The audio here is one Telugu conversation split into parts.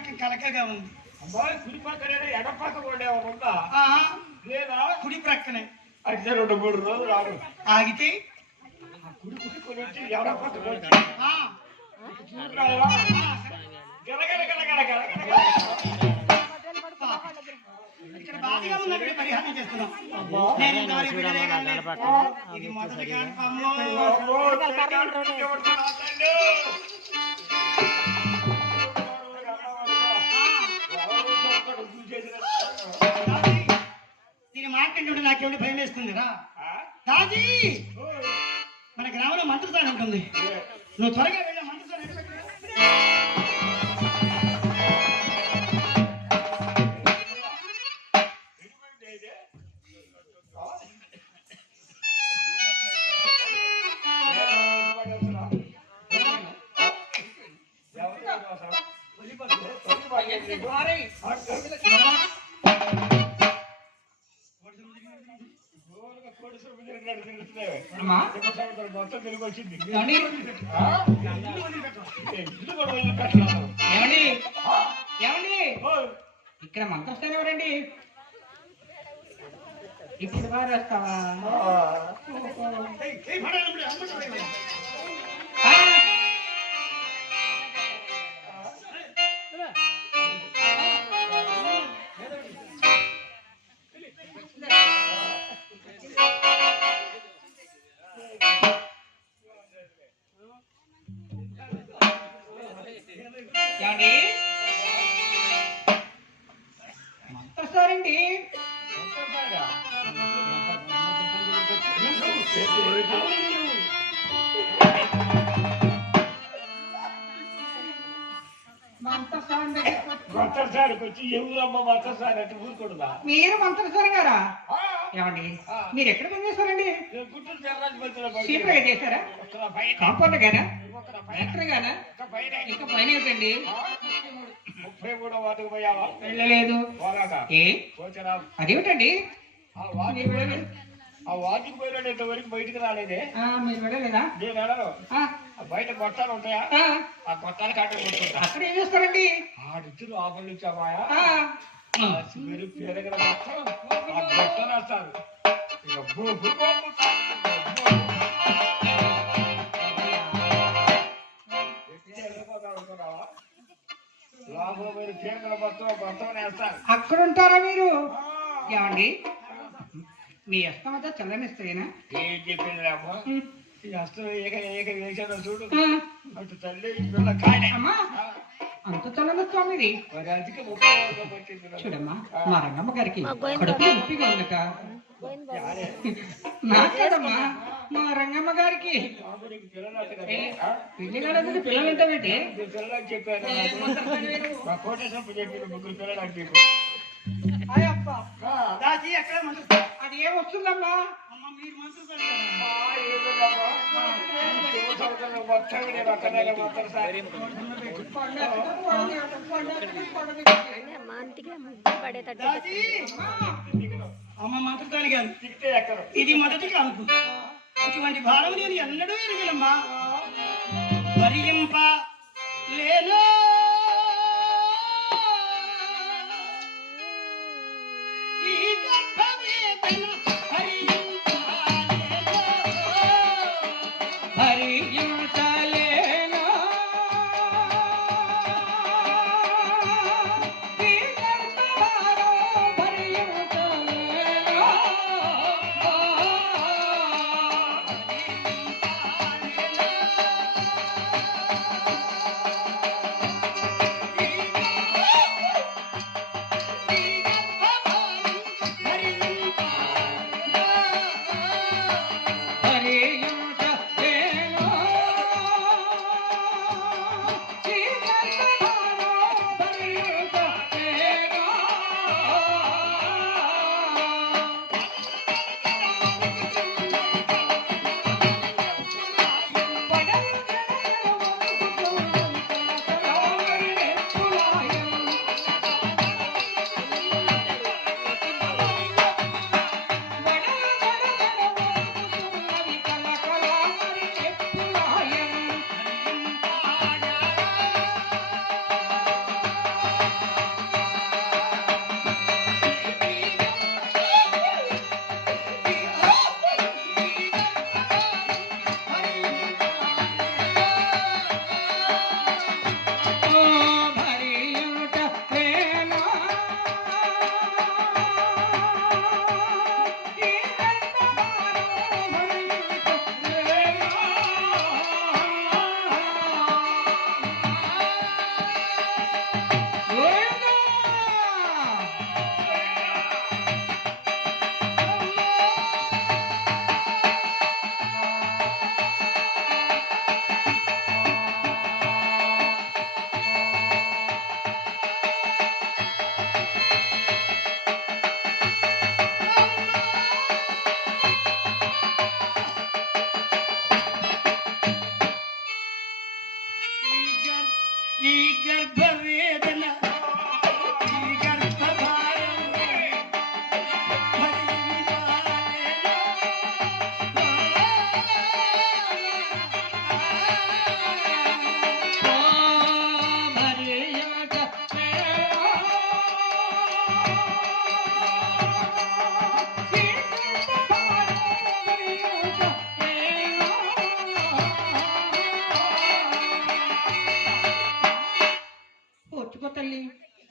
పక్క కలకగా ఉంది. అబ్బాయి కుడి పక్కనే ఎడ పక్క కూడా ఉందా? లేదా కుడి ప్రక్కనే అయితే 2-3 రోజులు రాదు. ఆగితే కుడి కుట్టుకొని వచ్చి ఎడ పక్కకు వచ్చి ఇక్కడ బాధగా ఉన్నప్పుడు పరిహారం చేస్తున్నాం. నేను ఇంతవరకు వినలేగానే ఇది మొదటి కానీ దీని మాట్లాడి నాకేమిటి భయం వేస్తుందిరా దాది. మన గ్రామంలో మంత్రస్థానం ఉంటుంది. నువ్వు త్వరగా వెళ్ళా మంత్రస్థానం. ఇక్కడ మంత్రస్థానం ఎవరండి? ఇప్పుడు బాగా వస్తావా? మంత్రస్థానండి. మంత్రసానికి వచ్చి ఎవరమ్మ మంత్రసాని అంటే ఊరుకూడదా? మీరు మంత్రస్థానం గారా? ఏమండి మీరు ఎక్కడ పని చేస్తారండి? చేశారా? కాంపౌండర్ గానా? డైరెక్టర్ గానా? ఇంకా పైన ఏంటండి? 33వ వార్డుకు పోయావా? వెళ్ళలేదు. అదేమిటండి? ఆ వార్డుకు పోయినాడు ఇంతవరకు బయటకు రాలేదే. మీరు వెళ్ళలేదా? నేను వెళ్ళను. బయట గొట్టాలు ఉంటాయా? ఆ గొట్టాలు కాట అక్కడ ఏం చేస్తారండి? ఆడిచ్చులు ఆపలు ఇచ్చామాయా మీరు పేరగల మొత్తం ఆ గొట్టలు వేస్తారు. ఇక లోపల మీరు పేరగల మొత్తం గొట్టలు వేస్తారు. అక్కడ ఉంటారా మీరు? ఏమండి మీ అస్తమత చల్లని స్త్రీనా? ఏం చెప్పింది అమ్మ? ఈ అస్తం ఏక వేసాను చూడు. అటు తల్లి పిల్ల కాడే అమ్మా. అంత చల్లని స్వామిది. చూడమ్మా మా రంగమ్మ గారికి కడుపులో నొప్పిగా ఉందట. మాట్లాడమ్మా మా రంగమ్మ గారికి పెళ్లి కాలేదంటే పిల్లలు ఉంటావేంటి? పిల్లలకు చెప్పాను. మా కోటేశ్వరం చెప్పిన 3 పిల్లలు అంటే అది ఏం వస్తుందమ్మా? మీరు మంత్రస్థానం అమ్మ మంత్రస్థాని గారు ఇది మొదటిగా అనుకు. ఇటువంటి భారం నేను ఎన్నడూ ఎరగనమ్మా. వరియింప లేనో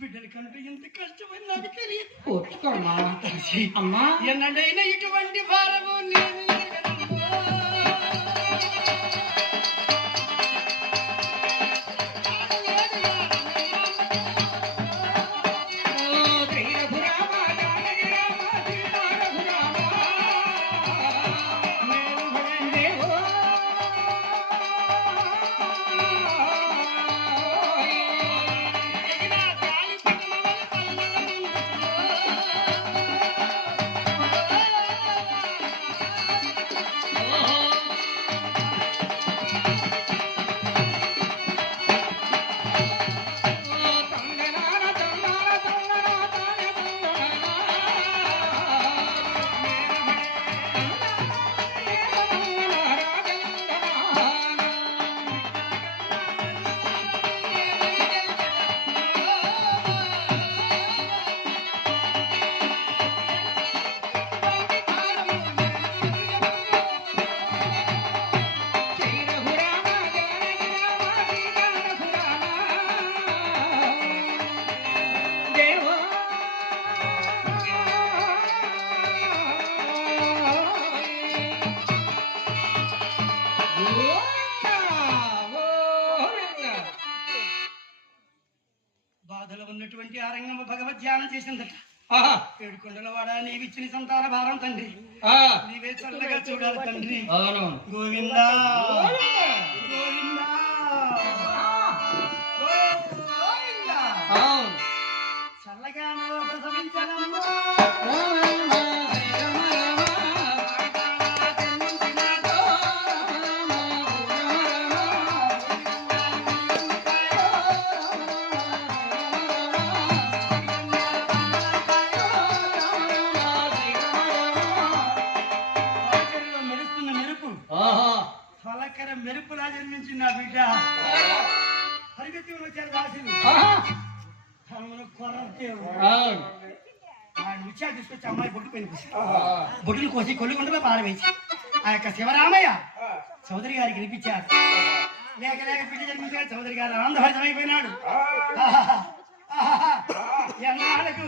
బిడ్డల కంటే ఎంత కష్టమని నాకు తెలియదు. ఓర్చుకోమ్మా. అమ్మా ఎన్నడైనా ఇటువంటి భారము నేను ఎరగనమ్మా. బాధలో ఉన్నటువంటి ఆ రంగమ్మ భగవద్ ధ్యానం చేసిందట. ఏడుకొండల వాడ నీవిచ్చిన సంతాన భారం తండ్రి, నీవే చల్లగా చూడాలి తండ్రి. గోవిందా గోవిందా గోవిందా చల్లగా నువ్వు ప్రసవించనమ్మా. ఫలకర మెరుపులా జన్మించింది నా బిడ్డ. పరిగెత్తి వచ్చారు దాసులు. ముత్యాలు తీసుకొచ్చి అమ్మాయి బొట్టు పైన బొట్టులు కోసి కొల్లుకుంటూ పారవేసి ఆ యొక్క శివరామయ్య చౌదరి గారికి వినిపించారు. లేక లేక బిడ్డ జన్మించాడు. చౌదరి గారు ఆనందభరితమైపోయినాడు. ఎన్నాళ్ళకు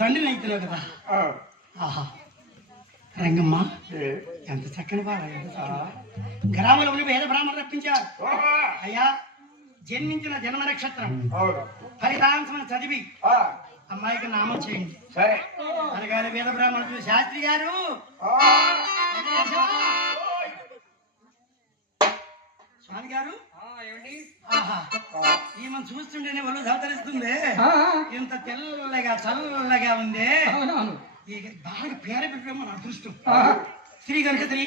తండ్రిని అవుతున్నావు కదా. ఆహా రంగమ్మ ఎంత చక్కని బాధ. గ్రామంలో ఉండి వేద బ్రాహ్మణులు రప్పించారు. అయ్యా జన్మించిన జన్మ నక్షత్రం ఫలితాంశం చదివి అమ్మాయికి నామం చేయండి. అనగానే వేద బ్రాహ్మణుడు శాస్త్రి గారు స్వామి గారు ఆహా ఈమెను చూస్తుంటేనే ఒళ్ళు ధవతరిస్తుంది. ఇంత తెల్లగా చల్లగా ఉంది. బాగా పేర పెట్టడం మన అదృష్టం. శ్రీ గణపతి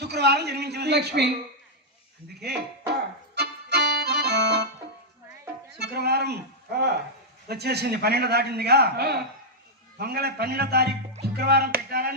శుక్రవారం జన్మించిన లక్ష్మి. అందుకే శుక్రవారం వచ్చేసింది, 12 దాటిందిగా. 12వ తారీఖు శుక్రవారం పెట్టాలని